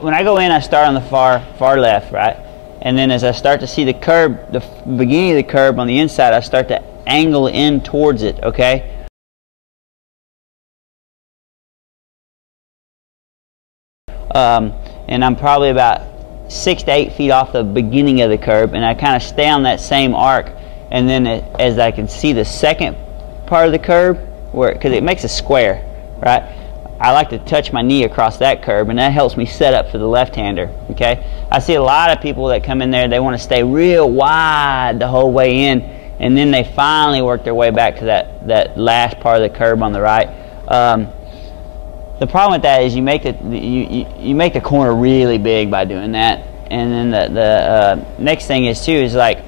when I go in, I start on the far left, right? And then as I start to see the curb, the beginning of the curb on the inside, I start to angle in towards it, okay? And I'm probably about 6 to 8 feet off the beginning of the curb, and I kind of stay on that same arc. And then as I can see the second part of the curb, because it makes a square, right? I like to touch my knee across that curb, and that helps me set up for the left-hander, okay? I see a lot of people that come in there, they want to stay real wide the whole way in, and then they finally work their way back to that last part of the curb on the right. The problem with that is you make the corner really big by doing that, and then the next thing is too is like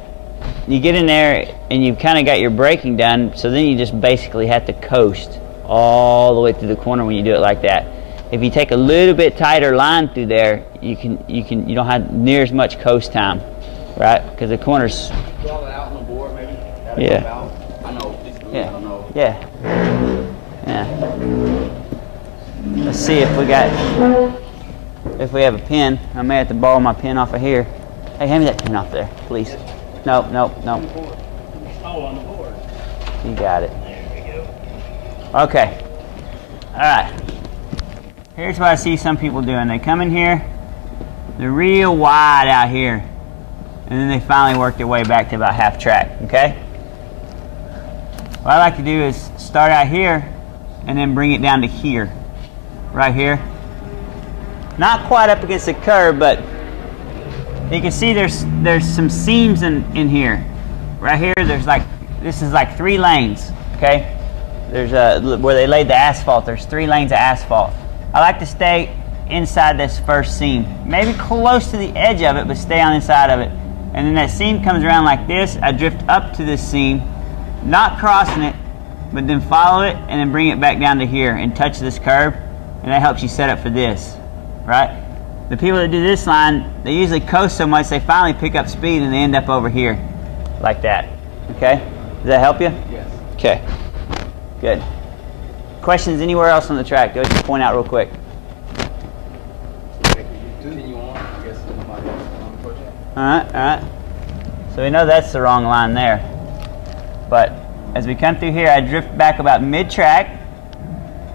you get in there and you've kind of got your braking done, so then you just basically have to coast all the way through the corner when you do it like that. If you take a little bit tighter line through there, you don't have near as much coast time, right? Because the corners. Draw that out on the board, maybe. Yeah. I know. Yeah. I don't know. Yeah. Yeah. Let's see if we have a pen. I may have to borrow my pen off of here. Hey, hand me that pen off there, please. No. Oh, on the board. You got it. There we go. Okay. All right. Here's what I see some people doing. They come in here, they're real wide out here, and then they finally work their way back to about half track, okay? What I like to do is start out here and then bring it down to here, right here. Not quite up against the curb, but you can see there's some seams in here. Right here, this is like 3 lanes, okay? There's where they laid the asphalt, there's 3 lanes of asphalt. I like to stay inside this first seam, maybe close to the edge of it, but stay on the inside of it. And then that seam comes around like this. I drift up to this seam, not crossing it, but then follow it and then bring it back down to here and touch this curb, and that helps you set up for this, right? The people that do this line, they usually coast so much they finally pick up speed and they end up over here, like that, okay? Does that help you? Yes. Okay, good. Questions anywhere else on the track? Go just point out real quick. Continue on. I guess somebody else on the project. All right. So we know that's the wrong line there. But as we come through here, I drift back about mid-track,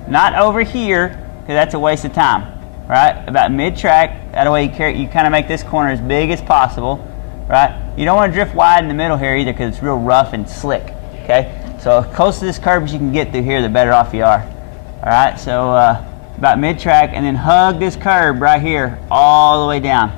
not over here, because that's a waste of time, right? About mid-track, that way you kind of make this corner as big as possible, right? You don't want to drift wide in the middle here either, because it's real rough and slick, okay? So as close to this curb as you can get through here, the better off you are. All right, so about mid-track, and then hug this curb right here all the way down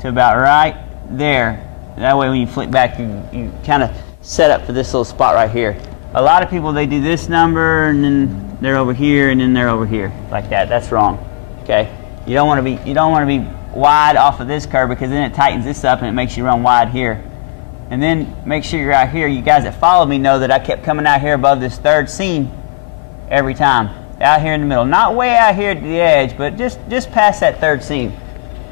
to about right there. That way when you flick back, you kind of set up for this little spot right here. A lot of people, they do this number, and then they're over here, and then they're over here, like that. That's wrong, okay? You don't want to be wide off of this curb, because then it tightens this up and it makes you run wide here. And then make sure you're out here. You guys that follow me know that I kept coming out here above this 3rd seam every time. Out here in the middle. Not way out here at the edge, but just past that 3rd seam,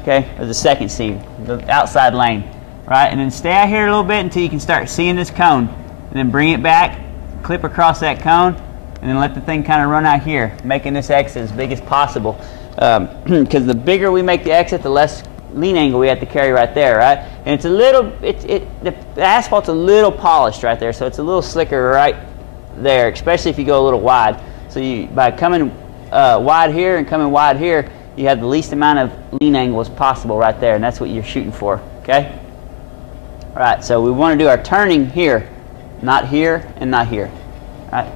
okay? Or the 2nd seam, the outside lane, right? And then stay out here a little bit until you can start seeing this cone. And then bring it back, clip across that cone, and then let the thing kind of run out here, making this exit as big as possible. Because the bigger we make the exit, the less lean angle we have to carry right there, right? And it's a little, the asphalt's a little polished right there, so it's a little slicker right there, especially if you go a little wide. So by coming wide here and coming wide here, you have the least amount of lean angle as possible right there, and that's what you're shooting for, okay? All right, so we want to do our turning here, not here and not here, all right?